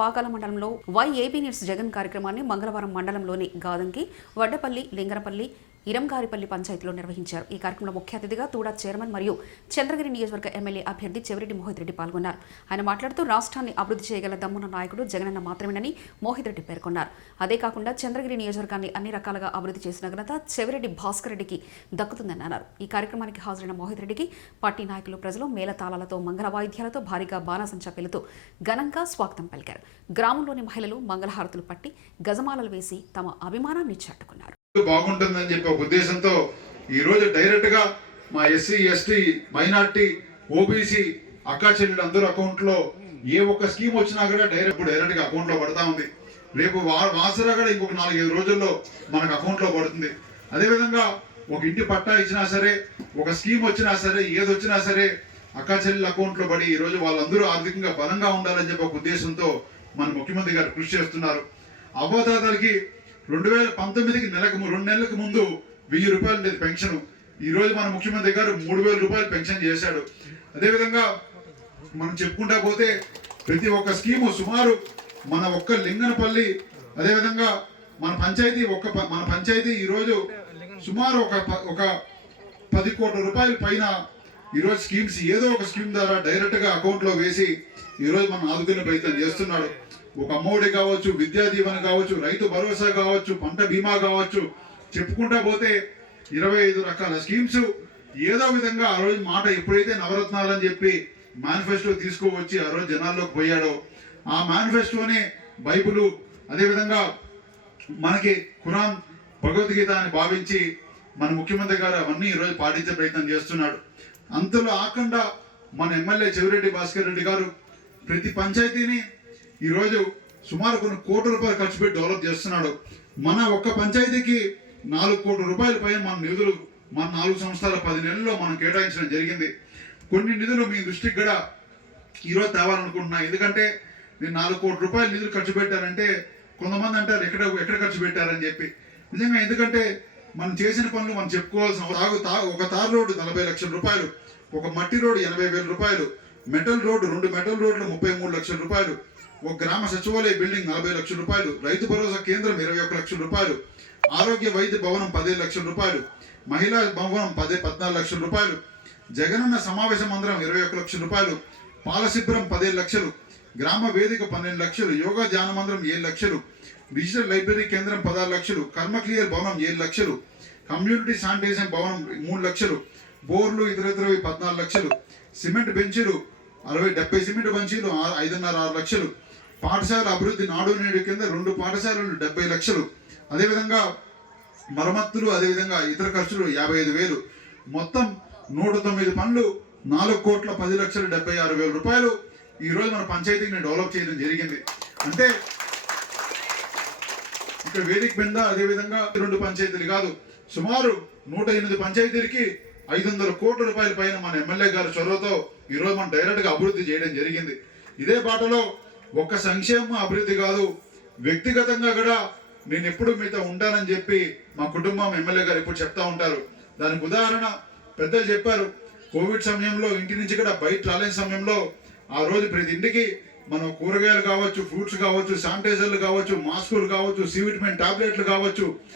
పాకాల మండలంలో వైఏబీ న్యూస్ జగన్ కార్యక్రమాన్ని మంగళవారం మండలంలోని గాదంకి, వడ్డపల్లి, లింగనపల్లి, ఇరంగారిపల్లి పంచాయతీలో నిర్వహించారు. ఈ కార్యక్రమంలో ముఖ్య అతిథిగా తూడా చైర్మన్ మరియు చంద్రగిరి నియోజకవర్గ ఎమ్మెల్యే అభ్యర్థి చెవిరెడ్డి మోహిత్ రెడ్డి పాల్గొన్నారు. ఆయన మాట్లాడుతూ రాష్ట్రాన్ని అభివృద్ధి చేయగల దమ్మున్న నాయకుడు జగనన్న మాత్రమేనని మోహిత్ రెడ్డి పేర్కొన్నారు. అదే కాకుండా చంద్రగిరి నియోజకవర్గాన్ని అన్ని రకాలుగా అభివృద్ధి చేసిన ఘనత చెవిరెడ్డి భాస్కర్ రెడ్డికి దక్కుతుందని అన్నారు. ఈ కార్యక్రమానికి హాజరైన మోహిత్ రెడ్డికి పార్టీ నాయకులు, ప్రజలు మేళతాళాలతో, మంగళ వాయిద్యాలతో, భారీగా బాణాసంచా పేలుతూ ఘనంగా స్వాగతం పలికారు. గ్రామంలోని మహిళలు మంగళహారతులు పట్టి గజమాలలు వేసి తమ అభిమానాన్ని చాటుకున్నారు. బాగుంటుందని చెప్పి ఒక ఉద్దేశంతో ఈ రోజు డైరెక్ట్ గా మా ఎస్సీ, ఎస్టీ, మైనార్టీ, ఓబీసీ అక్కా చెల్లెలు అందరూ అకౌంట్ లో ఏ ఒక్క స్కీమ్ వచ్చినా కూడా డైరెక్ట్ గా అకౌంట్ లో పడతా ఉంది. రేపు వాసరా కూడా ఇంకొక 4-5 రోజుల్లో మనకు అకౌంట్ లో పడుతుంది. అదేవిధంగా ఒక ఇంటి పట్టా ఇచ్చినా సరే, ఒక స్కీమ్ వచ్చినా సరే, ఏదొచ్చినా సరే అక్కా చెల్లెల అకౌంట్ లో పడి ఈ రోజు వాళ్ళందరూ ఆర్థికంగా బలంగా ఉండాలని చెప్పి ఒక ఉద్దేశంతో మన ముఖ్యమంత్రి గారు కృషి చేస్తున్నారు. అవ్వదాతలకి 2019కి 2 నెలలకు ముందు 1000 రూపాయలు లేదు పెన్షన్. ఈ రోజు మన ముఖ్యమంత్రి గారు 3000 రూపాయలు పెన్షన్ చేశాడు. అదేవిధంగా మనం చెప్పుకుంటా పోతే ప్రతి ఒక్క స్కీము సుమారు మన ఒక్క లింగనపల్లి, అదేవిధంగా మన పంచాయతీ ఈరోజు సుమారు ఒక 10 కోట్ల రూపాయల పైన ఈరోజు స్కీమ్స్ ఏదో ఒక స్కీమ్ ద్వారా డైరెక్ట్ గా అకౌంట్ లో వేసి ఈరోజు మనం ఆదుకునే ప్రయత్నం చేస్తున్నాడు. ఒక అమ్మఒడి కావచ్చు, విద్యా దీవెన కావచ్చు, రైతు భరోసా కావచ్చు, పంట బీమా కావచ్చు, చెప్పుకుంటా పోతే 25 రకాల స్కీమ్స్ ఏదో విధంగా ఆ రోజు మాట ఎప్పుడైతే నవరత్నాలని చెప్పి మేనిఫెస్టో తీసుకువచ్చి ఆ రోజు జనాల్లోకి పోయాడో, ఆ మేనిఫెస్టోని బైబుల్, అదేవిధంగా మనకి ఖురాన్, భగవద్గీత అని భావించి మన ముఖ్యమంత్రి గారు అవన్నీ ఈరోజు పాటించే ప్రయత్నం చేస్తున్నాడు. అంతలో ఆకుండా మన ఎమ్మెల్యే చెవిరెడ్డి భాస్కర్ రెడ్డి గారు ప్రతి పంచాయతీని ఈరోజు సుమారు కొన్ని కోట్ల రూపాయలు ఖర్చు పెట్టి డెవలప్ చేస్తున్నాడు. మన ఒక్క పంచాయతీకి 4 కోట్ల రూపాయల పైన మన నిధులు మన 4 సంవత్సరాల 10 నెలల్లో మనం కేటాయించడం జరిగింది. కొన్ని నిధులు మీ దృష్టికి కూడా ఈరోజు తేవాలనుకుంటున్నా. ఎందుకంటే నేను 4 కోట్ల రూపాయల నిధులు ఖర్చు పెట్టానంటే కొంతమంది అంటారు ఎక్కడ ఖర్చు పెట్టారని చెప్పి. నిజంగా ఎందుకంటే మనం చేసిన పనులు మనం చెప్పుకోవాల్సిన ఒక తార్ రోడ్డు 40 లక్షల రూపాయలు, ఒక మట్టి రోడ్డు 80,000 రూపాయలు, మెటల్ రోడ్డు 2 మెటల్ రోడ్లు 33 లక్షల రూపాయలు, ఒక గ్రామ సచివాలయ బిల్డింగ్ 40 లక్షల రూపాయలు, రైతు భరోసా కేంద్రం 21 లక్షల రూపాయలు, ఆరోగ్య వైద్య భవనం 15 లక్షల రూపాయలు, మహిళా భవనం 14 లక్షల రూపాయలు, జగనన్న సమావేశ మందిరం 21 లక్షల రూపాయలు, పాలశిబిరం 15 లక్షలు, గ్రామ వేదిక 12 లక్షలు, యోగా ధ్యాన మందిరం 7 లక్షలు, డిజిటల్ లైబ్రరీ కేంద్రం 16 లక్షలు, కర్మ క్లియర్ భవనం 7 లక్షలు, కమ్యూనిటీ శానిటైజేషన్ భవనం 3 లక్షలు, బోర్లు ఇతరవి 14 లక్షలు, సిమెంట్ బెంచీలు 70 సిమెంట్ బెంచీలు 5.5-6 లక్షలు, పాఠశాల అభివృద్ధి నాడు నేడు కింద 2 పాఠశాలలు 70 లక్షలు, అదేవిధంగా మరమ్మతులు, అదేవిధంగా ఇతర ఖర్చులు 55,000, మొత్తం 109 పనులు 4,10,76,000 రూపాయలు ఈ రోజు మన పంచాయతీని డెవలప్ చేయడం జరిగింది. అంటే ఇక్కడ వేదిక కింద అదేవిధంగా 2 పంచాయతీలు కాదు, సుమారు 108 పంచాయతీలకి 500 కోట్ల రూపాయల పైన మన ఎమ్మెల్యే గారి చొరవతో ఈరోజు మనం డైరెక్ట్ గా అభివృద్ధి చేయడం జరిగింది. ఇదే బాటలో ఒక్క సంక్షేమ అభివృద్ధి కాదు, వ్యక్తిగతంగా కూడా నేను ఎప్పుడు మీతో ఉంటానని చెప్పి మా కుటుంబం ఎమ్మెల్యే గారు ఎప్పుడు చెప్తా ఉంటారు. దానికి ఉదాహరణ పెద్దలు చెప్పారు. కోవిడ్ సమయంలో ఇంటి నుంచి కూడా బయట రాలేని సమయంలో ఆ రోజు ప్రతి ఇంటికి మనం కూరగాయలు కావచ్చు, ఫ్రూట్స్ కావచ్చు, శానిటైజర్లు కావచ్చు, మాస్కులు కావచ్చు, సి విటమిన్ టాబ్లెట్లు కావచ్చు,